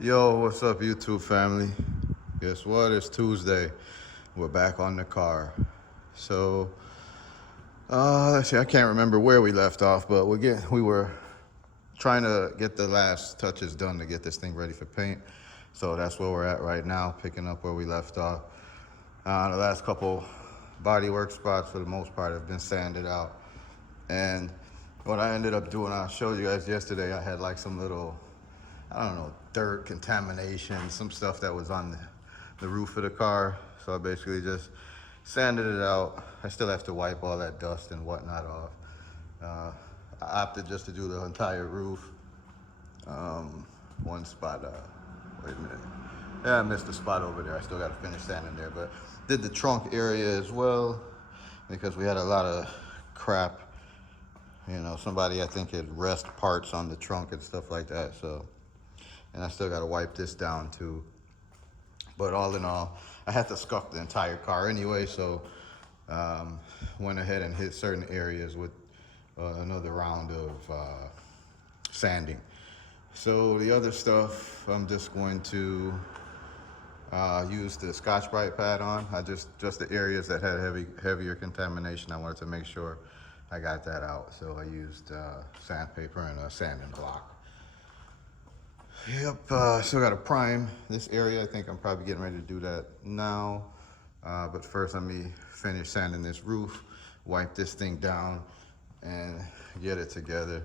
Yo, what's up, YouTube family? Guess what? It's Tuesday. We're back on the car. So, let's see. I can't remember where we left off, but we were trying to get the last touches done to get this thing ready for paint. So that's where we're at right now, picking up where we left off. The last couple bodywork spots, for the most part, have been sanded out. And what I ended up doing, I showed you guys yesterday. I had like some little, I don't know, dirt contamination, some stuff that was on the roof of the car. So I basically just sanded it out. I still have to wipe all that dust and whatnot off. Uh, I opted just to do the entire roof. One spot, wait a minute. Yeah, I missed a spot over there. I still got to finish sanding there, but did the trunk area as well because we had a lot of crap. You know, somebody I think had rest parts on the trunk and stuff like that. So, and I still got to wipe this down too. But all in all, I had to scuff the entire car anyway, so went ahead and hit certain areas with another round of sanding. So the other stuff, I'm just going to use the Scotch-Brite pad on. Just the areas that had heavier contamination, I wanted to make sure I got that out. So I used sandpaper and a sanding block. Yep, still got to prime this area. I think I'm probably getting ready to do that now. But first, let me finish sanding this roof, wipe this thing down, and get it together.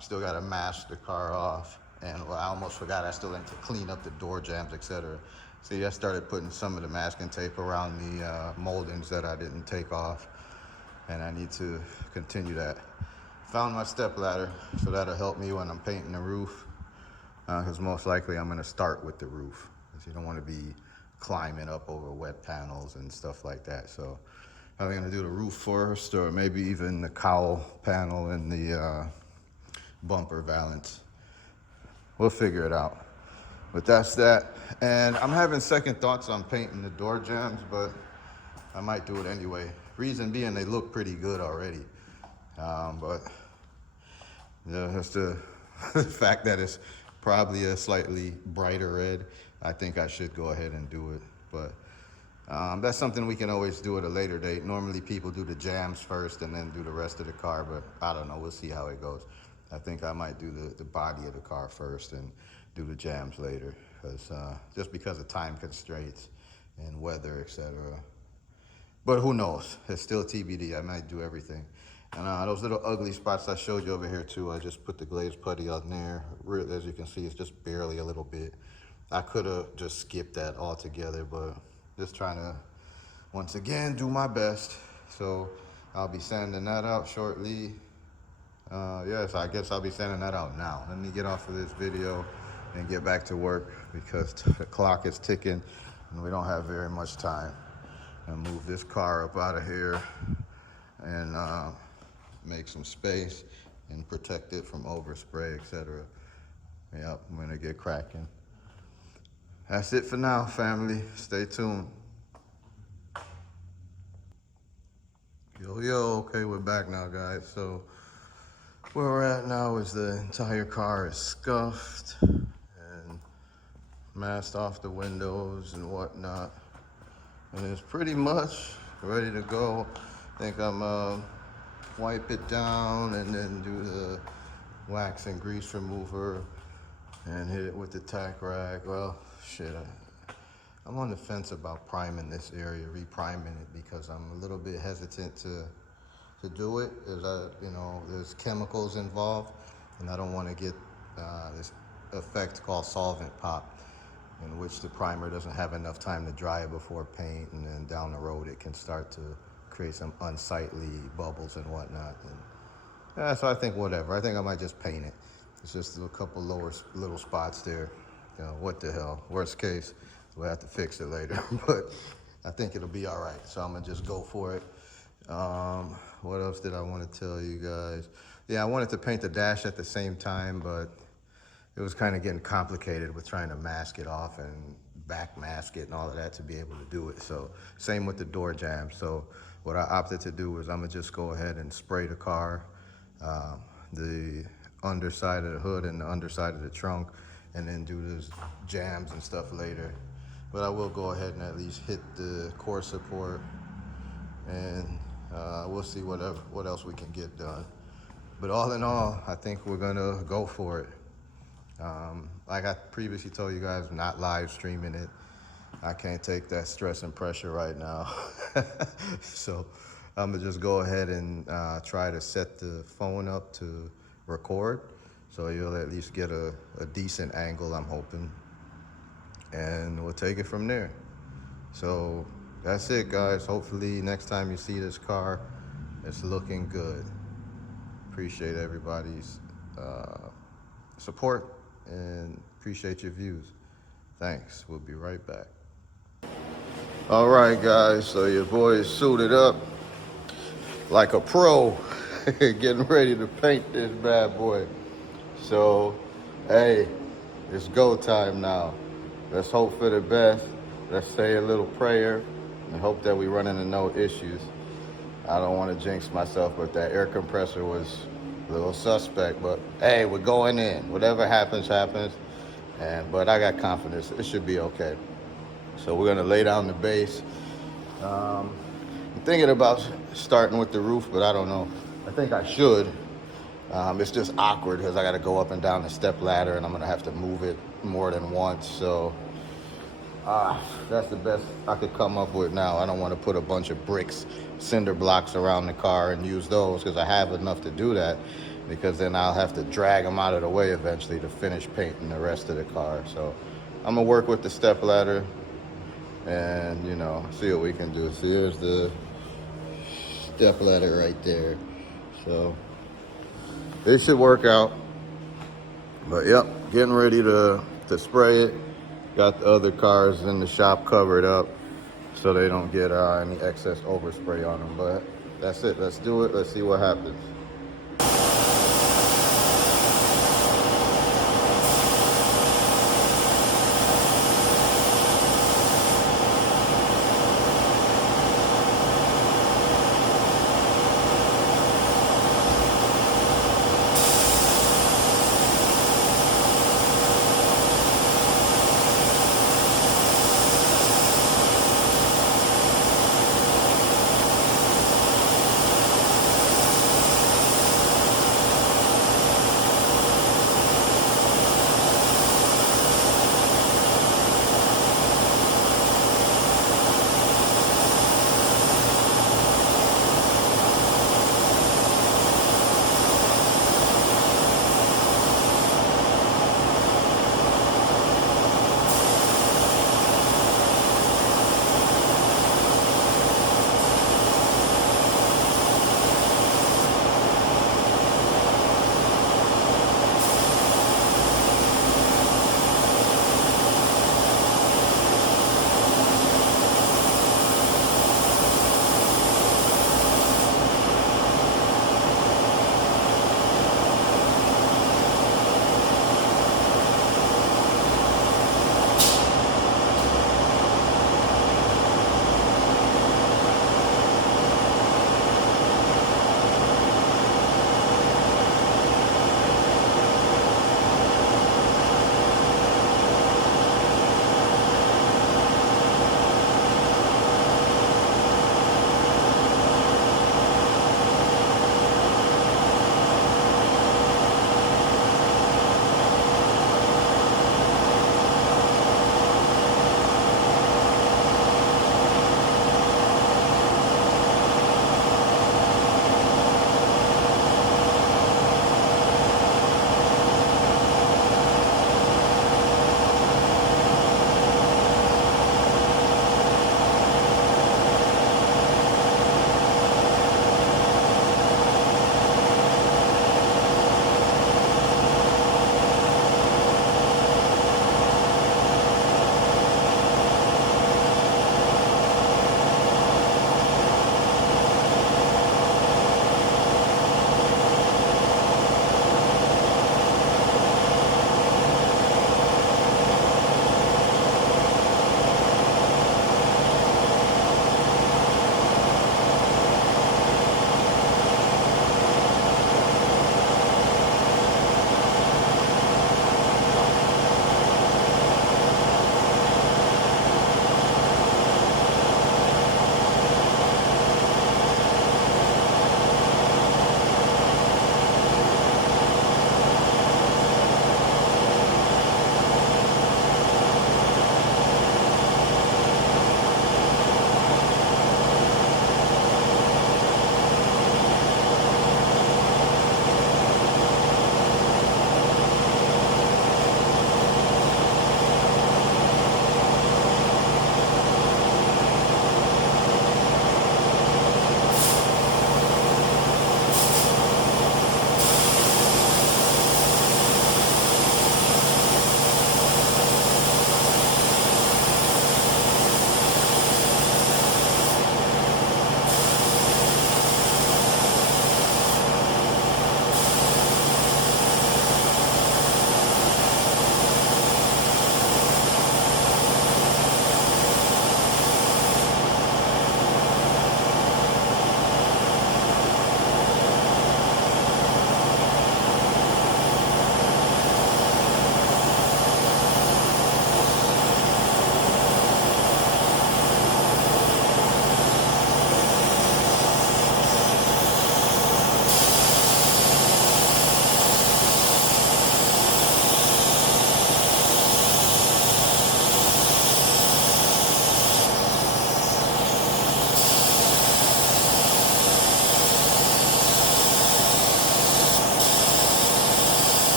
Still got to mask the car off. And well, I almost forgot, I still need to clean up the door jambs, etc. See, I started putting some of the masking tape around the moldings that I didn't take off. And I need to continue that. Found my step ladder, so that'll help me when I'm painting the roof. Because most likely I'm going to start with the roof, because you don't want to be climbing up over wet panels and stuff like that. So I'm going to do the roof first, or maybe even the cowl panel and the bumper valance. We'll figure it out. But that's that. And I'm having second thoughts on painting the door jambs, but I might do it anyway. Reason being, they look pretty good already. But yeah, that's the fact that it's probably a slightly brighter red. I think I should go ahead and do it. But that's something we can always do at a later date. Normally people do the jams first and then do the rest of the car, but I don't know. We'll see how it goes. I think I might do the body of the car first and do the jams later, just because of time constraints and weather, etc. But who knows? It's still TBD. I might do everything. And those little ugly spots I showed you over here too, I just put the glazed putty on there. As you can see, it's just barely a little bit. I could have just skipped that altogether, but just trying to, once again, do my best. So I'll be sanding that out shortly. Yes, I guess I'll be sending that out now. Let me get off of this video and get back to work, because the clock is ticking and we don't have very much time. And move this car up out of here and make some space and protect it from overspray, etc. Yep, I'm gonna get cracking. That's it for now, family. Stay tuned. Yo, okay, we're back now, guys. So where we're at now is the entire car is scuffed and masked off the windows and whatnot. And it's pretty much ready to go. I think I'm wipe it down and then do the wax and grease remover and hit it with the tack rag. Well, shit, I'm on the fence about priming this area, repriming it, because I'm a little bit hesitant to do it. There's chemicals involved, and I don't want to get this effect called solvent pop, in which the primer doesn't have enough time to dry before paint, and then down the road it can start to create some unsightly bubbles and whatnot. And so I think whatever. I think I might just paint it. It's just a couple lower little spots there. What the hell? Worst case, we'll have to fix it later. But I think it'll be all right. So I'm gonna just go for it. What else did I want to tell you guys? Yeah, I wanted to paint the dash at the same time, but it was kind of getting complicated with trying to mask it off and back mask it and all of that to be able to do it. So same with the door jamb. So what I opted to do is I'm gonna just go ahead and spray the car, the underside of the hood and the underside of the trunk, and then do the jams and stuff later. But I will go ahead and at least hit the core support, and we'll see what else we can get done. But all in all, I think we're gonna go for it. Like I previously told you guys, I'm not live streaming it. I can't take that stress and pressure right now. So I'm gonna just go ahead and try to set the phone up to record, so you'll at least get a decent angle, I'm hoping. And we'll take it from there. So that's it, guys. Hopefully next time you see this car, it's looking good. Appreciate everybody's support and appreciate your views. Thanks. We'll be right back. All right, guys. So your boy is suited up like a pro, getting ready to paint this bad boy. So, hey, it's go time now. Let's hope for the best. Let's say a little prayer and hope that we run into no issues. I don't want to jinx myself, but that air compressor was a little suspect. But hey, we're going in. Whatever happens, happens. But I got confidence. It should be okay. So we're gonna lay down the base. I'm thinking about starting with the roof, but I don't know. I think I should. It's just awkward because I got to go up and down the step ladder, and I'm gonna have to move it more than once. So that's the best I could come up with now. I don't want to put a bunch of bricks, cinder blocks around the car and use those, because I have enough to do that, because then I'll have to drag them out of the way eventually to finish painting the rest of the car. So I'm gonna work with the step ladder and, you know, see what we can do. See, here's the step ladder right there. So it should work out. But yep, getting ready to spray it. Got the other cars in the shop covered up so they don't get any excess overspray on them. But that's it. Let's do it. Let's see what happens.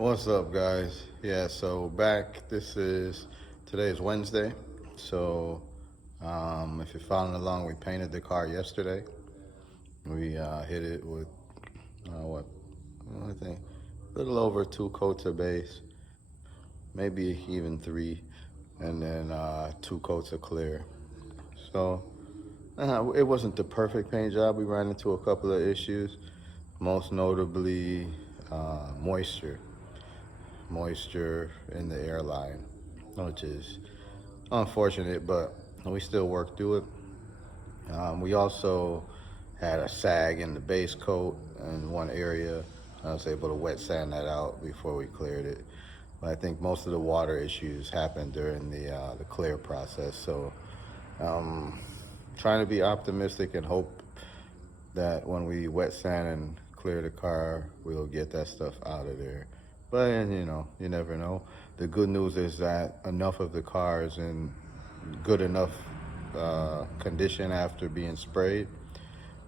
What's up, guys? Yeah, so back. Today is Wednesday. So, if you're following along, we painted the car yesterday. We hit it with what? I think a little over 2 coats of base, maybe even three, and then 2 coats of clear. So, it wasn't the perfect paint job. We ran into a couple of issues, most notably moisture. Moisture in the airline, which is unfortunate, but we still worked through it. We also had a sag in the base coat in one area. I was able to wet sand that out before we cleared it. But I think most of the water issues happened during the clear process. So trying to be optimistic and hope that when we wet sand and clear the car, we'll get that stuff out of there. But you never know. The good news is that enough of the car is in good enough condition after being sprayed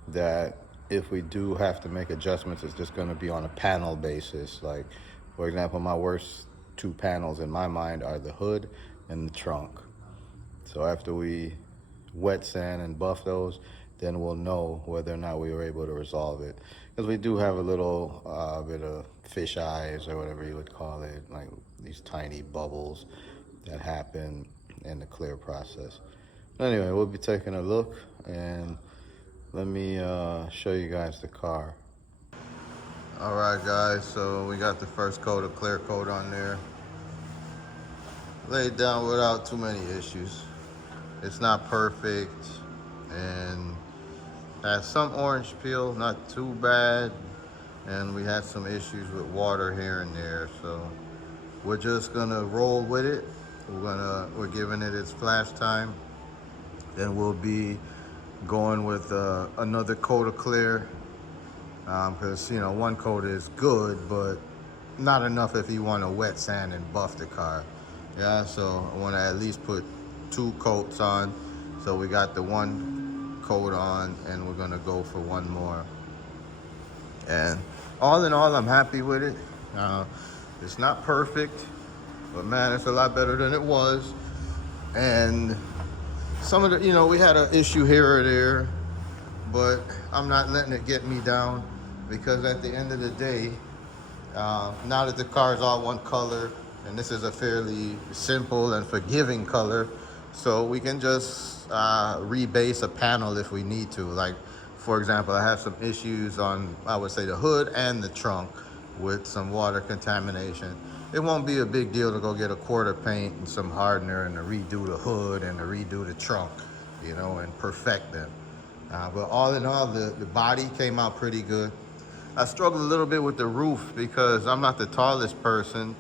that if we do have to make adjustments, it's just going to be on a panel basis. Like, for example, my worst 2 panels in my mind are the hood and the trunk. So after we wet sand and buff those, then we'll know whether or not we were able to resolve it. Because we do have a little bit of fish eyes, or whatever you would call it, like these tiny bubbles that happen in the clear process. But anyway, we'll be taking a look, and let me show you guys the car. All right, guys, so we got the first coat of clear coat on there. Laid down without too many issues. It's not perfect, and has some orange peel, not too bad. And we had some issues with water here and there, so we're just gonna roll with it. We're giving it its flash time. Then we'll be going with another coat of clear, because 1 coat is good, but not enough if you want to wet sand and buff the car. Yeah, so I want to at least put 2 coats on. So we got the 1 coat on, and we're gonna go for 1 more. And all in all, I'm happy with it. It's not perfect, but man, it's a lot better than it was. And some of the, we had an issue here or there, but I'm not letting it get me down, because at the end of the day, now that the car is all one color, and this is a fairly simple and forgiving color, so we can just rebase a panel if we need to. Like, for example, I have some issues on, I would say, the hood and the trunk with some water contamination. It won't be a big deal to go get a quart of paint and some hardener and to redo the hood and to redo the trunk, and perfect them. But all in all, the body came out pretty good. I struggled a little bit with the roof because I'm not the tallest person.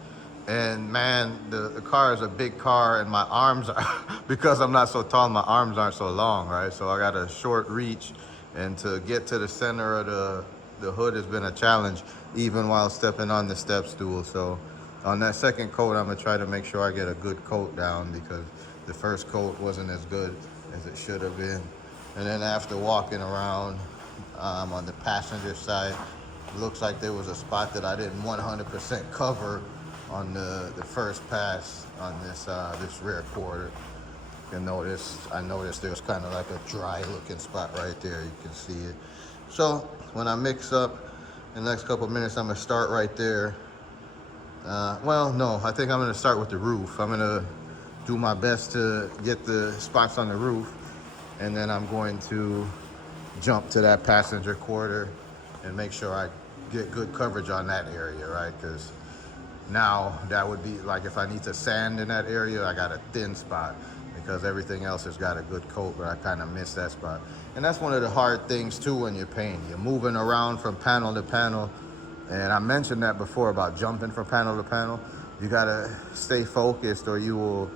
And man, the car is a big car, and my arms are, because I'm not so tall, my arms aren't so long, right? So I got a short reach, and to get to the center of the hood has been a challenge, even while stepping on the step stool. So on that second coat, I'm gonna try to make sure I get a good coat down, because the first coat wasn't as good as it should have been. And then after walking around on the passenger side, it looks like there was a spot that I didn't 100% cover on the first pass on this rear quarter. I noticed there's kind of like a dry looking spot right there. You can see it. So when I mix up in the next couple of minutes, I'm gonna start right there. Well, no, I think I'm gonna start with the roof. I'm gonna do my best to get the spots on the roof, and then I'm going to jump to that passenger quarter and make sure I get good coverage on that area, right? Because now that would be like, if I need to sand in that area, I got a thin spot, because everything else has got a good coat, but I kind of missed that spot. And that's one of the hard things too when you're painting. You're moving around from panel to panel. And I mentioned that before about jumping from panel to panel. You gotta stay focused, or you will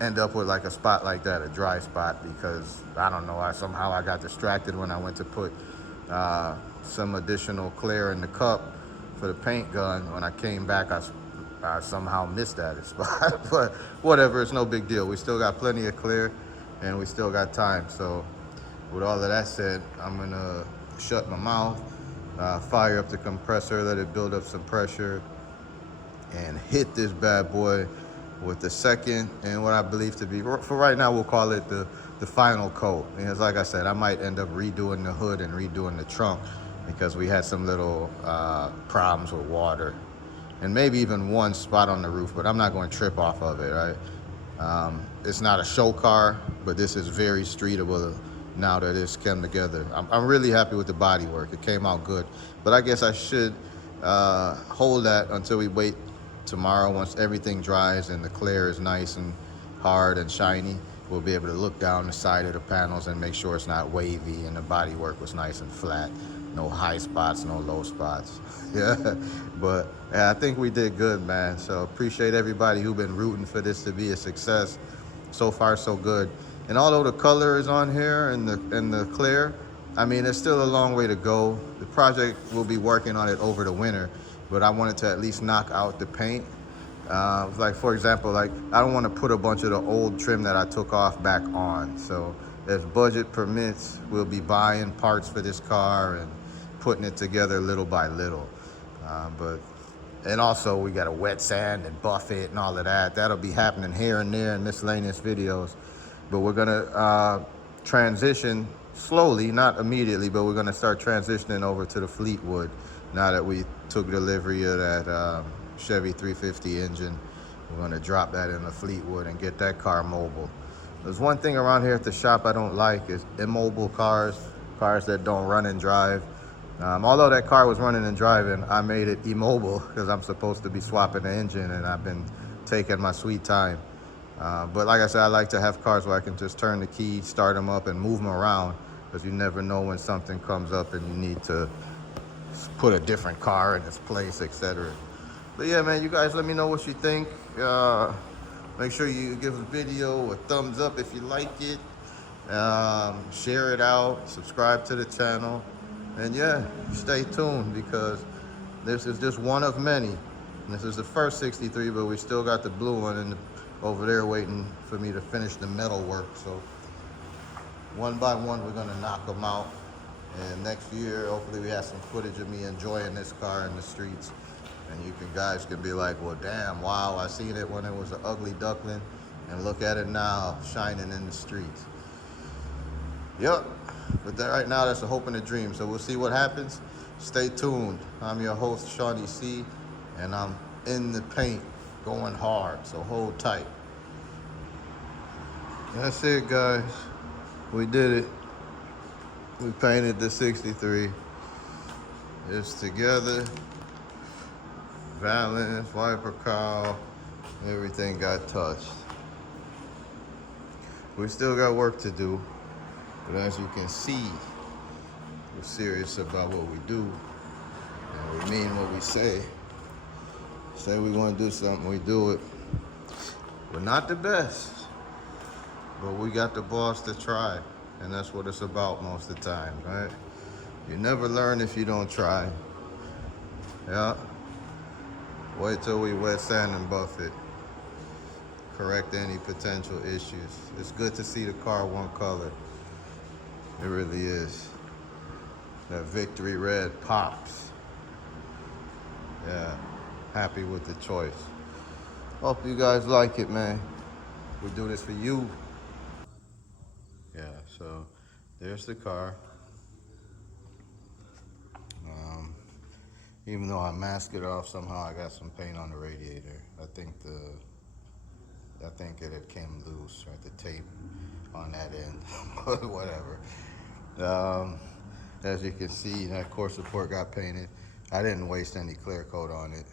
end up with like a spot like that, a dry spot, because I don't know, I got distracted when I went to put some additional clear in the cup for the paint gun. When I came back, I somehow missed that spot. But whatever, it's no big deal. We still got plenty of clear, and we still got time. So with all of that said, I'm gonna shut my mouth, fire up the compressor, let it build up some pressure, and hit this bad boy with the second and what I believe to be, for right now, we'll call it the final coat. Because like I said, I might end up redoing the hood and redoing the trunk because we had some little problems with water and maybe even one spot on the roof, but I'm not going to trip off of it, right? It's not a show car, but this is very streetable now that it's come together. I'm really happy with the body work. It came out good, but I guess I should hold that until we wait tomorrow. Once everything dries and the clear is nice and hard and shiny, we'll be able to look down the side of the panels and make sure it's not wavy and the body work was nice and flat. No high spots, no low spots. Yeah, but yeah, I think we did good, man. So appreciate everybody who's been rooting for this to be a success. So far, so good. And although the color is on here and the clear, I mean, it's still a long way to go. The project will be working on it over the winter, but I wanted to at least knock out the paint. Like for example, like I don't want to put a bunch of the old trim that I took off back on. So as budget permits, we'll be buying parts for this car and putting it together little by little. And also we got to wet sand and buff it and all of that. That'll be happening here and there in miscellaneous videos. But we're gonna transition slowly, not immediately, but we're gonna start transitioning over to the Fleetwood now that we took delivery of that Chevy 350 engine. We're gonna drop that in the Fleetwood and get that car mobile. There's one thing around here at the shop I don't like is immobile cars that don't run and drive. Although that car was running and driving, I made it immobile because I'm supposed to be swapping the engine and I've been taking my sweet time. But like I said, I like to have cars where I can just turn the key, start them up and move them around because you never know when something comes up and you need to put a different car in its place, etc. But yeah, man, you guys let me know what you think. Make sure you give the video a thumbs up if you like it. Share it out, subscribe to the channel. And yeah, stay tuned because this is just one of many. This is the first 63, but we still got the blue one over there waiting for me to finish the metal work. So one by one, we're gonna knock them out. And next year, hopefully we have some footage of me enjoying this car in the streets. And you guys can be like, well, damn, wow, I seen it when it was an ugly duckling. And look at it now, shining in the streets. Yep, but right now that's a hope and a dream. So we'll see what happens. Stay tuned. I'm your host, Shawnee C, and I'm in the paint, going hard. So hold tight. That's it, guys. We did it. We painted the 63. It's together. Valance, wiper cowl, everything got touched. We still got work to do. But as you can see, we're serious about what we do, and we mean what we say. Say we want to do something, we do it. We're not the best, but we got the balls to try, and that's what it's about most of the time, right? You never learn if you don't try. Yeah. Wait till we wet sand and buff it. Correct any potential issues. It's good to see the car one color. It really is. That victory red pops. Yeah, happy with the choice. Hope you guys like it, man. We do this for you. Yeah, so there's the car. Even though I masked it off, somehow I got some paint on the radiator. I think it had came loose, right? The tape on that end, but whatever. As you can see, that core support got painted. I didn't waste any clear coat on it.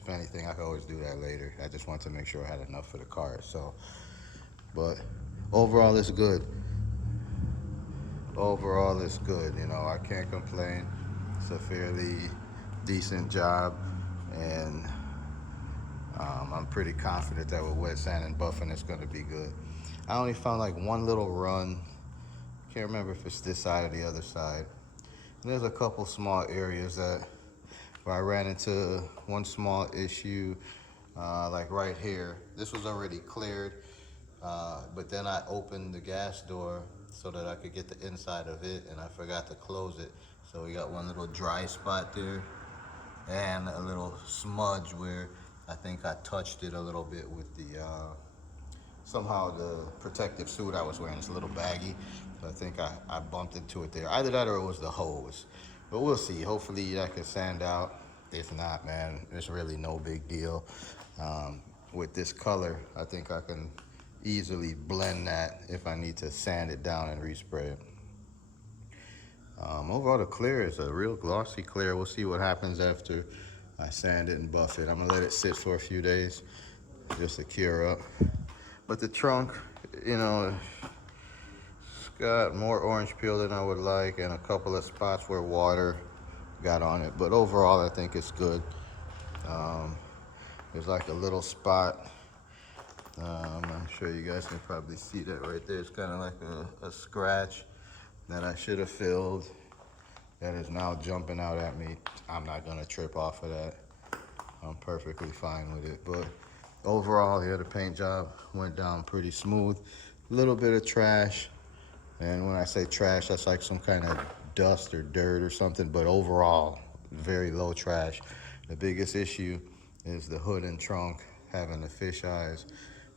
If anything, I could always do that later. I just wanted to make sure I had enough for the car. So, but overall, it's good. Overall, it's good. You know, I can't complain. It's a fairly decent job, and I'm pretty confident that with wet sand and buffing, it's going to be good. I only found like one little run. Can't remember if it's this side or the other side. And there's a couple small areas where I ran into one small issue, like right here. This was already cleared, but then I opened the gas door so that I could get the inside of it, and I forgot to close it. So we got one little dry spot there. and a little smudge where I think I touched it a little bit with the somehow the protective suit I was wearing is a little baggy. So I think I bumped into it there. Either that or it was the hose. But we'll see. Hopefully that can sand out. If not, man, it's really no big deal. With this color, I think I can easily blend that if I need to sand it down and respray it. Overall, the clear is a real glossy clear. We'll see what happens after I sand it and buff it. I'm gonna let it sit for a few days just to cure up. But the trunk, you know, it's got more orange peel than I would like and a couple of spots where water got on it. But overall, I think it's good. There's like a little spot. I'm sure you guys can probably see that right there. It's kind of like a scratch that I should have filled that is now jumping out at me. I'm not gonna trip off of that. I'm perfectly fine with it. But overall, yeah, the paint job went down pretty smooth. A little bit of trash. And when I say trash, that's like some kind of dust or dirt or something. But overall, very low trash. The biggest issue is the hood and trunk having the fish eyes,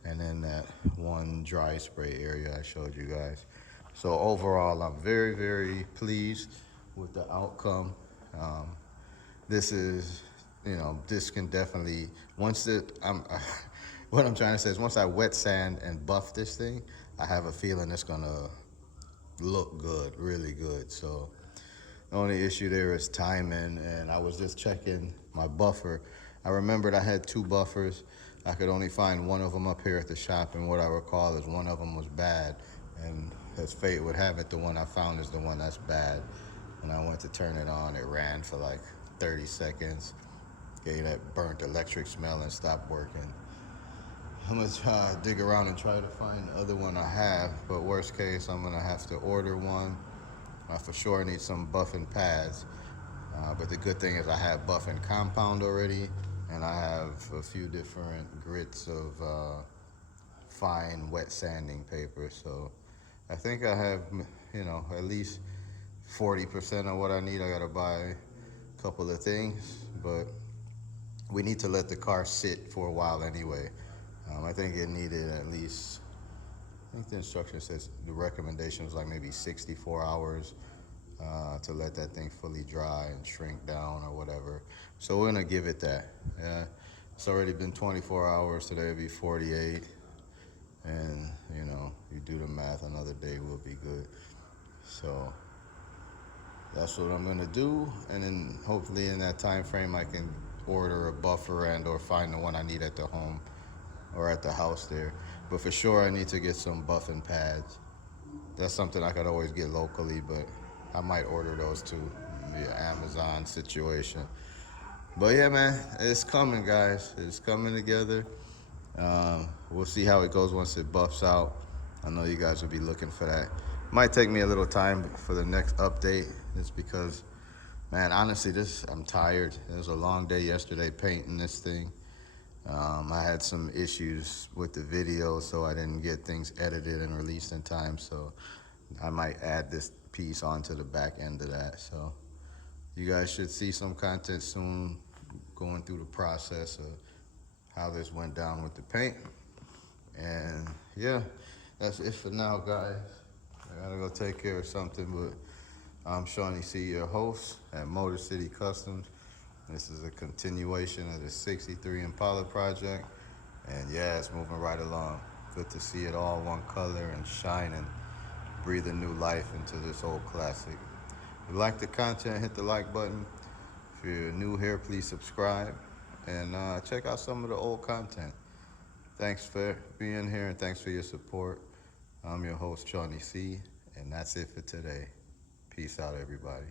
and then that one dry spray area I showed you guys. So overall, I'm very, very pleased with the outcome. This is, you know, this can definitely, once it, what I'm trying to say is once I wet sand and buff this thing, I have a feeling it's gonna look good, really good. So the only issue there is timing, and I was just checking my buffer. I remembered I had 2 buffers. I could only find one of them up here at the shop, and what I recall is one of them was bad. And as fate would have it, the one I found is the one that's bad. When I went to turn it on, it ran for like 30 seconds, gave that burnt electric smell and stopped working. I'm gonna try to dig around and try to find the other one I have, but worst case, I'm gonna have to order one. I for sure need some buffing pads, but the good thing is I have buffing compound already, and I have a few different grits of fine wet sanding paper. So I think I have, you know, at least 40% of what I need. I gotta buy a couple of things, but we need to let the car sit for a while anyway. I think it needed at least, I think the instruction says the recommendation was like maybe 64 hours to let that thing fully dry and shrink down or whatever. So we're gonna give it that. It's already been 24 hours, today will be 48. And you know, you do the math, another day will be good. So that's what I'm gonna do. And then hopefully in that time frame, I can order a buffer and or find the one I need at the home or at the house there. But for sure, I need to get some buffing pads. That's something I could always get locally, but I might order those too via Amazon situation. But yeah, man, it's coming, guys. It's coming together. We'll see how it goes once it buffs out. I know you guys will be looking for that. Might take me a little time for the next update. It's because, man, honestly, I'm tired. It was a long day yesterday painting this thing. I had some issues with the video, so I didn't get things edited and released in time. So I might add this piece onto the back end of that. So you guys should see some content soon going through the process of how this went down with the paint. And yeah, that's it for now, guys. I gotta go take care of something, but I'm Shawnee C, your host at Motor City Customs. This is a continuation of the 63 Impala project. And yeah, it's moving right along. Good to see it all one color and shining, breathing new life into this old classic. If you like the content, hit the like button. If you're new here, please subscribe and check out some of the old content. Thanks for being here and thanks for your support. I'm your host, Shawnee C, and that's it for today. Peace out, everybody.